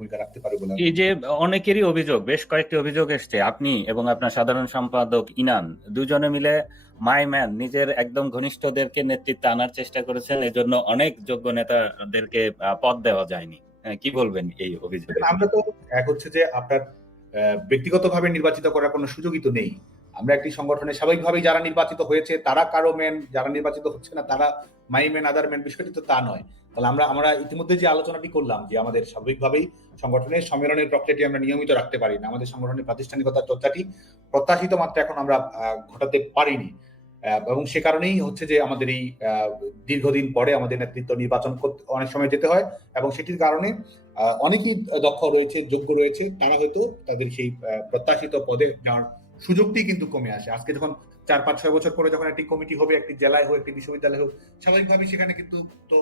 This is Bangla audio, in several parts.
ভূমিকা রাখতে পারে বলে এই যে অনেকেরই অভিযোগ বেশ কয়েকটি অভিযোগ এসছে। আপনি এবং আপনার সাধারণ সম্পাদক ইনান দুজনে মিলে মাই ম্যান নিজের একদম ঘনিষ্ঠদেরকে নেতৃত্বে আনার চেষ্টা করেছেন। এজন্য অনেক যোগ্য নেতাদেরকে পদ দেওয়া যায়নি। হ্যাঁ, কি বলবেন এই অভিযোগে? আমরা তো এক হচ্ছে যে আপনার ব্যক্তিগতভাবে নির্বাচিত করার কোনো সুযোগই তো নেই। আমরা একটি সংগঠনে স্বাভাবিকভাবেই যারা নির্বাচিত হয়েছে, তারা কারও মেন যারা নির্বাচিত হচ্ছে না, তারা মাই মেন আদার মেন বিষয়টি তো তা নয়। তাহলে আমরা আমরা ইতিমধ্যে যে আলোচনাটি করলাম যে আমাদের স্বাভাবিকভাবেই সংগঠনের সম্মেলনের প্রক্রিয়াটি আমরা নিয়মিত রাখতে পারি না, আমাদের সংগঠনের প্রাতিষ্ঠানিকতার চর্চাটি প্রত্যাশিত মাত্রা এখন আমরা ঘটাতে পারিনি। এবং সে কারণেই হচ্ছে যে আমাদের এই দীর্ঘদিন পরে আমাদের নেতৃত্ব নির্বাচন করতে অনেক সময় যেতে হয় এবং সেটির কারণে অনেকেই দক্ষ রয়েছে, যোগ্য রয়েছে, তারা হয়তো তাদের সেই প্রত্যাশিত পদে যাওয়ার সুযোগটি কিন্তু কমে আসে। আজকে যখন চার, পাঁচ, ছয় বছর পরে যখন একটি কমিটি হবে, একটি জেলায় হোক, একটি বিশ্ববিদ্যালয় হোক, স্বাভাবিকভাবেই সেখানে কিন্তু তো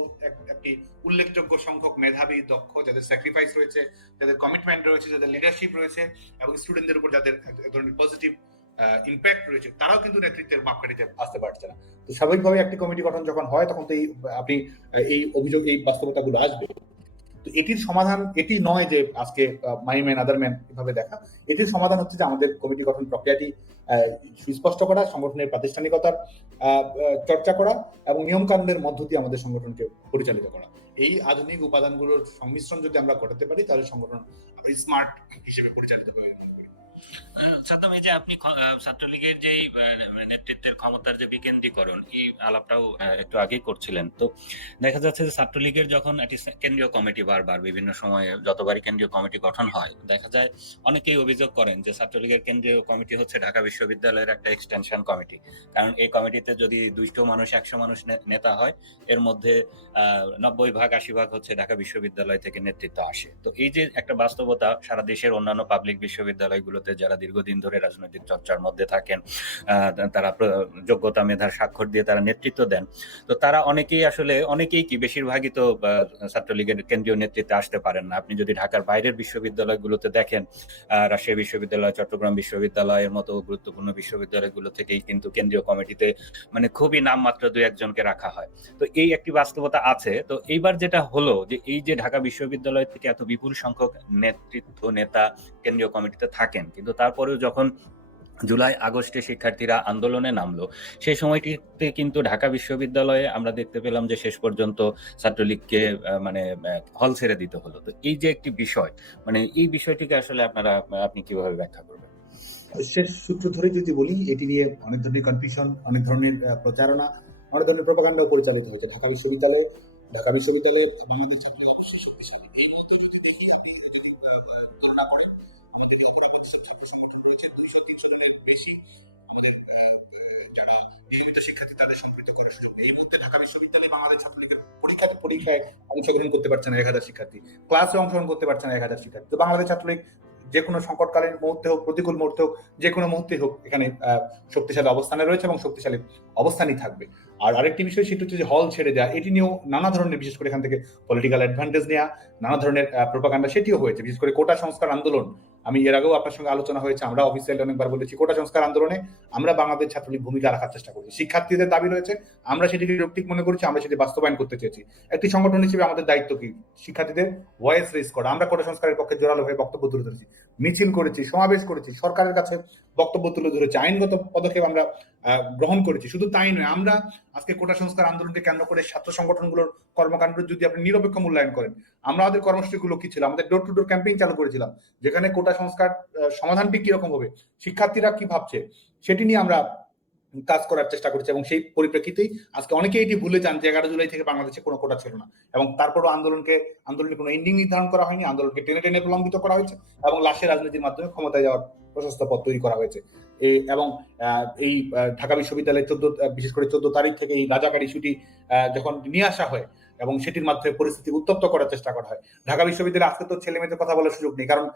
একটি উল্লেখযোগ্য সংখ্যক মেধাবী, দক্ষ, যাদের স্যাক্রিফাইস রয়েছে, যাদের কমিটমেন্ট রয়েছে, যাদের লিডারশিপ রয়েছে এবং স্টুডেন্টদের উপর যাদের ধরনের পজিটিভ ইম্প্যাক্ট রয়েছে, তারাও কিন্তু নেতৃত্বের মাপকাঠিতে আসতে পারছে না। তো স্বাভাবিকভাবে একটি কমিটি গঠন যখন হয়, তখন তো এই, আপনি এই অভিযোগ, এই বাস্তবতাগুলো আসবে। এটির সমাধান, এটি নয় যে আজকে মাই ম্যান আদার ম্যান এভাবে দেখা। এটির সমাধান হচ্ছে যে আমাদের কমিটি গঠন প্রক্রিয়াটি সুস্পষ্ট করা, সংগঠনের প্রাতিষ্ঠানিকতার চর্চা করা এবং নিয়মকানুনের মধ্য দিয়ে আমাদের সংগঠনকে পরিচালিত করা। এই আধুনিক উপাদানগুলোর সংমিশ্রণ যদি আমরা ঘটাতে পারি, তাহলে সংগঠন স্মার্ট হিসেবে পরিচালিত হবে। সাদ্দাম এই যে আপনি ছাত্রলীগের যে নেতৃত্বের ক্ষমতার যে বিকেন্দ্রীকরণ, এই আলাপটাও একটু আগেই করছিলেন। তো দেখা যাচ্ছে যে ছাত্রলীগের যখন একটি কেন্দ্রীয় কমিটি বারবার বিভিন্ন সময়ে যতবারই কেন্দ্রীয় কমিটি গঠন হয়, দেখা যায় অনেকেই অভিযোগ করেন যে ছাত্রলীগের কেন্দ্রীয় কমিটি হচ্ছে ঢাকা বিশ্ববিদ্যালয়ের একটা এক্সটেনশন কমিটি। কারণ এই কমিটিতে যদি দুইশো মানুষ, একশো মানুষ নেতা হয়, এর মধ্যে নব্বই ভাগ, আশি ভাগ হচ্ছে ঢাকা বিশ্ববিদ্যালয় থেকে নেতৃত্ব আসে। তো এই যে একটা বাস্তবতা, সারা দেশের অন্যান্য পাবলিক বিশ্ববিদ্যালয়গুলোতে যারা দীর্ঘদিন ধরে রাজনৈতিক চর্চার মধ্যে থাকেন তারা যোগ্যতা, মেধার স্বাক্ষর দিয়ে তারা নেতৃত্ব দেন। তো তারা অনেকেই আসলে, অনেকেই কি বেশিরভাগই তো ছাত্রলীগের কেন্দ্রীয় নেতৃত্বে আসতে পারেন না। আপনি যদি ঢাকার বাইরের বিশ্ববিদ্যালয়গুলোতে দেখেন রাজশাহী বিশ্ববিদ্যালয়, চট্টগ্রাম বিশ্ববিদ্যালয়ের মতো গুরুত্বপূর্ণ বিশ্ববিদ্যালয়গুলো থেকেই কিন্তু কেন্দ্রীয় কমিটিতে মানে খুবই নামমাত্র দুই একজনকে রাখা হয়। তো এই একটি বাস্তবতা আছে। তো এইবার যেটা হলো যে এই যে ঢাকা বিশ্ববিদ্যালয় থেকে এত বিপুল সংখ্যক নেতৃত্ব নেতা কেন্দ্রীয় কমিটিতে থাকেন কিন্তু তারপরেও যখন জুলাই, আগস্টে শিক্ষার্থীরা আন্দোলনে নামলো, সেই সময়টিতে কিন্তু ঢাকা বিশ্ববিদ্যালয়ে আমরা দেখতে পেলাম যে শেষ পর্যন্ত ছাত্রলীগকে মানে হল ছেড়ে দিতে হলো। তো এই যে একটি বিষয় মানে এই বিষয়টিকে আসলে আপনারা, আপনি কীভাবে ব্যাখ্যা করবেন? শেষ সূত্র ধরে যদি বলি, এটি নিয়ে অনেক ধরনের কনফিউশন অনেক ধরনের প্রচারণা, অনেক ধরনের প্রপাগান্ডাও পরিচালিত হয়েছে। ঢাকা বিশ্ববিদ্যালয়, ঢাকা বিশ্ববিদ্যালয়ে ছাত্রলীগের পরীক্ষাতে পরীক্ষায় অংশগ্রহণ করতে পারছে না এক হাজার শিক্ষার্থী। ক্লাসে অংশগ্রহণ করতে পারছে না এক হাজার শিক্ষার্থী। তো বাংলাদেশ ছাত্রলীগ যে কোনো সংকটকালীন মুহূর্তে হোক, প্রতিকূল মুহূর্তে হোক, যে কোনো মুহূর্তে হোক, এখানে শক্তিশালী অবস্থানে রয়েছে এবং শক্তিশালী অবস্থানই থাকবে। আর আরেকটি বিষয় সেটা হচ্ছে যে হল ছেড়ে দেওয়া এটি নিয়েও নানা ধরনের, বিশেষ করে এখান থেকে পলিটিক্যাল অ্যাডভান্টেজ নেওয়া নানা ধরনের প্রোপাগান্ডা সেটিও হয়েছে। বিশেষ করে কোটা সংস্কার আন্দোলন আমি এর আগেও আপনার সঙ্গে আলোচনা হয়েছে, আমরা অফিসিয়ালি অনেকবার বলেছি, কোটা সংস্কার আন্দোলনে আমরা বাংলাদেশ ছাত্রলীগ ভূমিকা রাখার চেষ্টা করি শিক্ষার্থীদের দাবি রয়েছে, আমরা সেটিকে যৌক্তিক মনে করছি, আমরা সেটি বাস্তবায়ন করতে চেয়েছি। একটি সংগঠন হিসেবে আমাদের দায়িত্ব কি? শিক্ষার্থীদের ভয়েস রেজ করা। আমরা কোটা সংস্কারের পক্ষে জোরালো হয়ে বক্তব্য তুলে ধরেছি, মিছিল করেছি, সমাবেশ করেছি, সরকারের কাছে বক্তব্য তুলে ধরেছি, আইনগত পদক্ষেপ আমরা গ্রহণ করেছি। শুধু তাই নয়, আমরা আজকে কোটা সংস্কার আন্দোলনকে কেন্দ্র করে ছাত্র সংগঠনগুলোর কর্মকাণ্ড যদি আপনি নিরপেক্ষ মূল্যায়ন করেন, আমরা আমাদের কর্মসূচিগুলো কি ছিল? আমাদের ডোর টু ডোর ক্যাম্পেইন চালু করেছিলাম, যেখানে কোটা সংস্কার সমাধানটি কীরকম হবে, শিক্ষার্থীরা কি ভাবছে, সেটি নিয়ে আমরা কাজ করার চেষ্টা করছি এবং সেই পরিপ্রেক্ষিতেই আজকে অনেকেই এটি ভুলে যান যে এগারো জুলাই থেকে বাংলাদেশে কোনো কোটা ছিল না এবং তারপরও আন্দোলনকে, আন্দোলনের কোনো এন্ডিং নির্ধারণ করা হয়নি, আন্দোলনকে টেনে টেনে প্রলম্বিত করা হয়েছে এবং লাশের রাজনীতির মাধ্যমে ক্ষমতায় যাওয়ার প্রশস্ত পথ তৈরি করা হয়েছে। এবং এই ঢাকা বিশ্ববিদ্যালয়ের চোদ্দ বিশেষ করে চোদ্দ তারিখ থেকে এই রাজাকার ইস্যুটি যখন নিয়ে আসা হয় এবং সেটির মাধ্যমে পরিস্থিতি উত্তপ্ত করার চেষ্টা করা হয়। ঢাকা বিশ্ববিদ্যালয়ে আজকে তো ছেলে মেয়েদের কথা বলার সুযোগ নেই, কারণ